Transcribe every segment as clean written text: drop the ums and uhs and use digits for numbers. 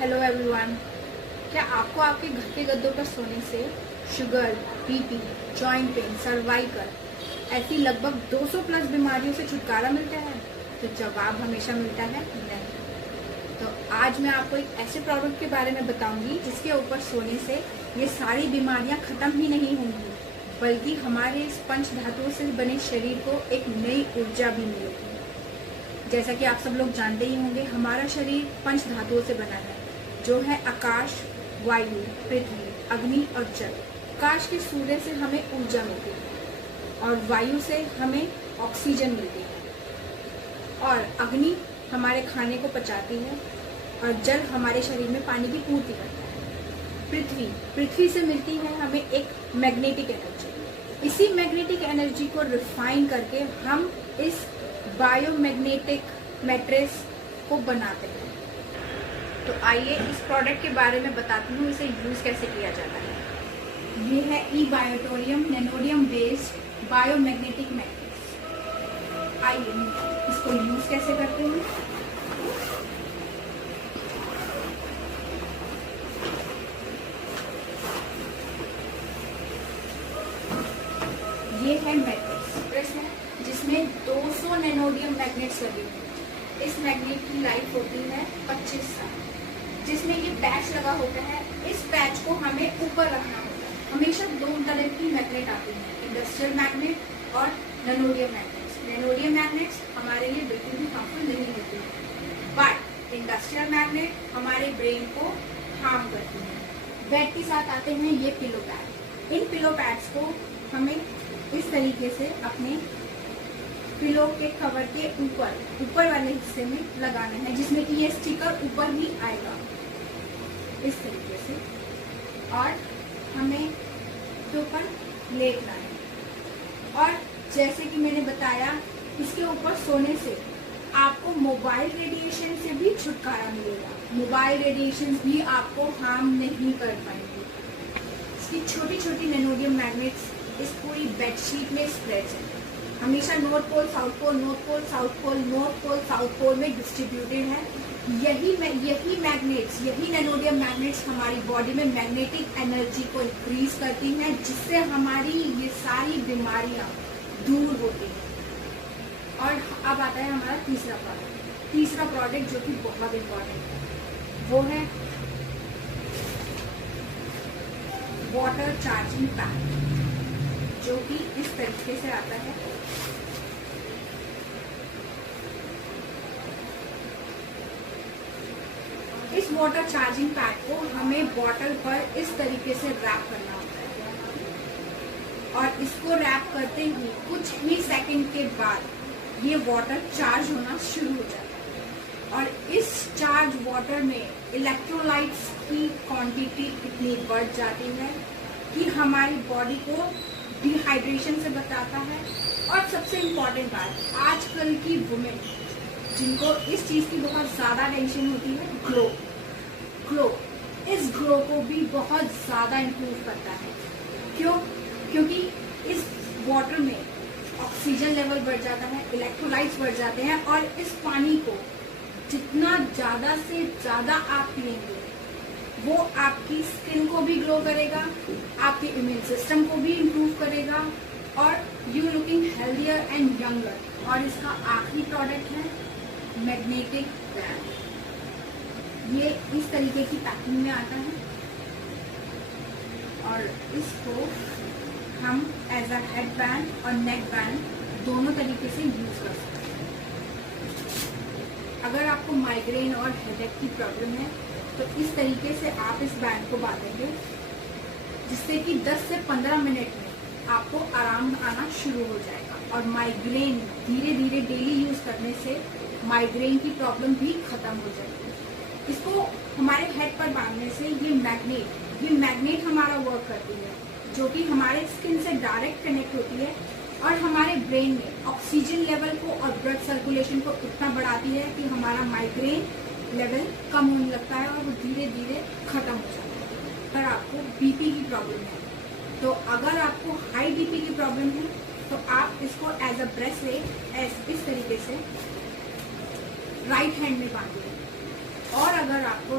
Hello everyone. क्या आपको आपके घर के गद्दों पर सोने से sugar, BP, joint pain, cervical ऐसी लगभग 200 प्लस बीमारियों से छुटकारा मिलता है? तो जवाब हमेशा मिलता है नहीं। तो आज मैं आपको एक ऐसे प्रोडक्ट के बारे में बताऊंगी जिसके ऊपर सोने से ये सारी बीमारियां खत्म ही नहीं होंगी, बल्कि हमारे इस पंच धातुओं से बने शरीर को एक नई ऊर्जा भी मिलेगी। जैसा कि आप सब लोग जानते ही होंगे, हमारा शरीर पंच धातुओं से बना है, जो है आकाश, वायु, पृथ्वी, अग्नि और जल। आकाश के सूर्य से हमें ऊर्जा मिलती है और वायु से हमें ऑक्सीजन मिलती है और अग्नि हमारे खाने को पचाती है और जल हमारे शरीर में पानी की पूर्ति करता है। पृथ्वी से मिलती है हमें एक मैग्नेटिक एनर्जी। इसी मैग्नेटिक एनर्जी को रिफाइन करके हम इस बायोमैग्नेटिक मैट्रेस को बनाते हैं। तो आइए इस प्रोडक्ट के बारे में बताती हूँ, इसे यूज कैसे किया जाता है। ये है ई-बायोटोरियम नैनोडियम बेस्ड बायोमैग्नेटिक मैट्रेस। आइए इसको यूज कैसे करते हैं। ये है मैट्रेस है जिसमें 200 नैनोडियम मैग्नेट्स लगे हुए हैं। इस मैग्नेट की लाइफ होती है 25 साल। जिसमें ये पैच लगा होता है, इस पैच को हमें ऊपर रखना होता है। हमेशा दो तरह की मैग्नेट आती हैं, इंडस्ट्रियल मैग्नेट और नैनोडियम मैग्नेट्स। नैनोडियम मैग्नेट्स हमारे लिए बिल्कुल भी हार्मफुल नहीं होती है, बट इंडस्ट्रियल मैग्नेट हमारे ब्रेन को हार्म करती है। बेड के साथ आते हैं ये पिलो पैड। इन पिलो पैड्स को हमें इस तरीके से अपने पिलो के कवर के ऊपर वाले हिस्से में लगाना है, जिसमें कि ये स्टिकर ऊपर ही आएगा इस तरीके से, और हमें इसके ऊपर लेटना है। और जैसे कि मैंने बताया, इसके ऊपर सोने से आपको मोबाइल रेडिएशन से भी छुटकारा मिलेगा। मोबाइल रेडिएशन भी आपको हार्म नहीं कर पाएंगे। इसकी छोटी छोटी नैनोडियम मैग्नेट्स इस पूरी बेडशीट में स्प्रेड है। हमेशा north pole south pole, north pole south pole, north pole south pole में डिस्ट्रीब्यूटेड है। यही मैग्नेट्स, यही नैनोडियम मैग्नेट्स हमारी बॉडी में मैग्नेटिक एनर्जी को इंक्रीज करती हैं, जिससे हमारी ये सारी बीमारियां दूर होती हैं। और अब आता है हमारा तीसरा प्रोडक्ट जो कि बहुत इम्पोर्टेंट है, वो है वाटर चार्जिंग पैड, जो कि इस तरीके से आता है। इस वाटर चार्जिंग पैड को हमें बॉटल पर इस तरीके से रैप करना होता है और इसको रैप करते ही कुछ ही सेकंड के बाद ये वाटर चार्ज होना शुरू हो जाता है। और इस चार्ज वाटर में इलेक्ट्रोलाइट्स की क्वांटिटी इतनी बढ़ जाती है कि हमारी बॉडी को डिहाइड्रेशन से बचाता है। और सबसे इम्पोर्टेंट बात, आजकल की वुमेन जिनको इस चीज की बहुत ज्यादा टेंशन होती है, ग्लो, इस ग्लो को भी बहुत ज्यादा इम्प्रूव करता है। क्यों? क्योंकि इस वाटर में ऑक्सीजन लेवल बढ़ जाता है, इलेक्ट्रोलाइट्स बढ़ जाते हैं, और इस पानी को जितना ज्यादा से ज्यादा आप पिएंगे, वो आपकी स्किन को भी ग्लो करेगा, आपके इम्यून सिस्टम को भी इम्प्रूव करेगा, और you looking healthier and younger. और इसका आखिरी प्रोडक्ट है मैग्नेटिक बैंड। ये इस तरीके की पैकिंग में आता है और इसको हम एज अ हेड बैंड और नेक बैंड दोनों तरीके से यूज कर सकते हैं। अगर आपको माइग्रेन और हेडेक की प्रॉब्लम है तो इस तरीके से आप इस बैंड को बांधेंगे, जिससे कि 10 से 15 मिनट में आपको आराम आना शुरू हो जाएगा। और माइग्रेन धीरे धीरे डेली यूज करने से माइग्रेन की प्रॉब्लम भी खत्म हो जाएगी। इसको हमारे हेड पर बांधने से ये मैग्नेट हमारा वर्क करती है, जो कि हमारे स्किन से डायरेक्ट कनेक्ट होती है और हमारे ब्रेन में ऑक्सीजन लेवल को और ब्लड सर्कुलेशन को इतना बढ़ाती है कि हमारा माइग्रेन लेवल कम होने लगता है और वो धीरे धीरे खत्म हो जाता है। अगर आपको बीपी की प्रॉब्लम है, तो अगर आपको हाई बीपी की प्रॉब्लम है, तो आप इसको एज अ ब्रेसलेट इस तरीके से राइट हैंड में बांधिए और अगर आपको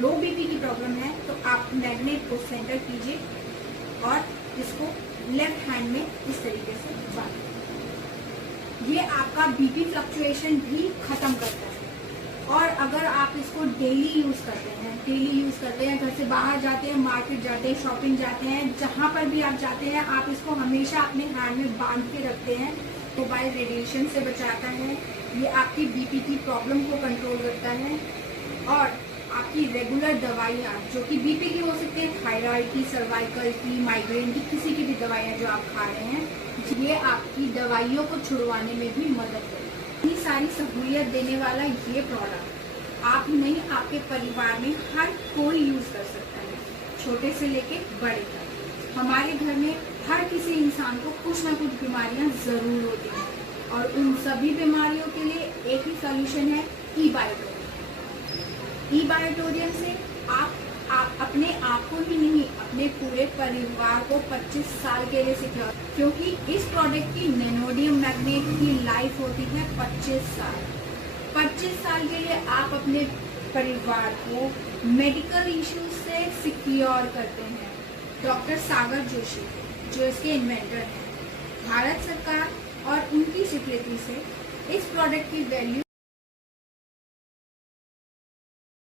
लो बीपी की प्रॉब्लम है तो आप मैग्नेट को सेंटर कीजिए और इसको लेफ्ट हैंड में इस तरीके से बांधिए। ये आपका बीपी फ्लक्चुएशन भी खत्म करता है। और अगर आप इसको डेली यूज करते हैं, घर से बाहर जाते हैं, मार्केट जाते हैं, शॉपिंग जाते हैं, जहां पर भी आप जाते हैं, आप इसको हमेशा अपने हैंड में बांध के रखते हैं। मोबाइल रेडिएशन से बचाता है, ये आपकी बीपी की प्रॉब्लम को कंट्रोल करता है। और आपकी रेगुलर दवाइयाँ जो कि बीपी की हो सकती है, थायराइड की, सर्वाइकल की, माइग्रेन की, किसी की भी दवाइयाँ जो आप खा रहे हैं, ये आपकी दवाइयों को छुड़वाने में भी मदद करेगी। ये सारी सहूलियत देने वाला ये प्रोडक्ट आप ही नहीं, आपके परिवार में हर कोई यूज कर सकता है, छोटे से लेके बड़े तक। हमारे घर में हर किसी इंसान को कुछ ना कुछ बीमारियां जरूर होती हैं और उन सभी बीमारियों के लिए एक ही सॉल्यूशन है, ई-बायोटोरियम। ई-बायोटोरियम से आप अपने आप को ही नहीं, अपने पूरे परिवार को 25 साल के लिए सिक्योर, क्योंकि इस प्रोडक्ट की नैनोडियम मैग्नेट की लाइफ होती है 25 साल। 25 साल के लिए आप अपने परिवार को मेडिकल इश्यूज से सिक्योर करते हैं। डॉक्टर सागर जोशी जो इसके इन्वेंटर हैं, भारत सरकार और उनकी स्वीकृति से इस प्रोडक्ट की वैल्यू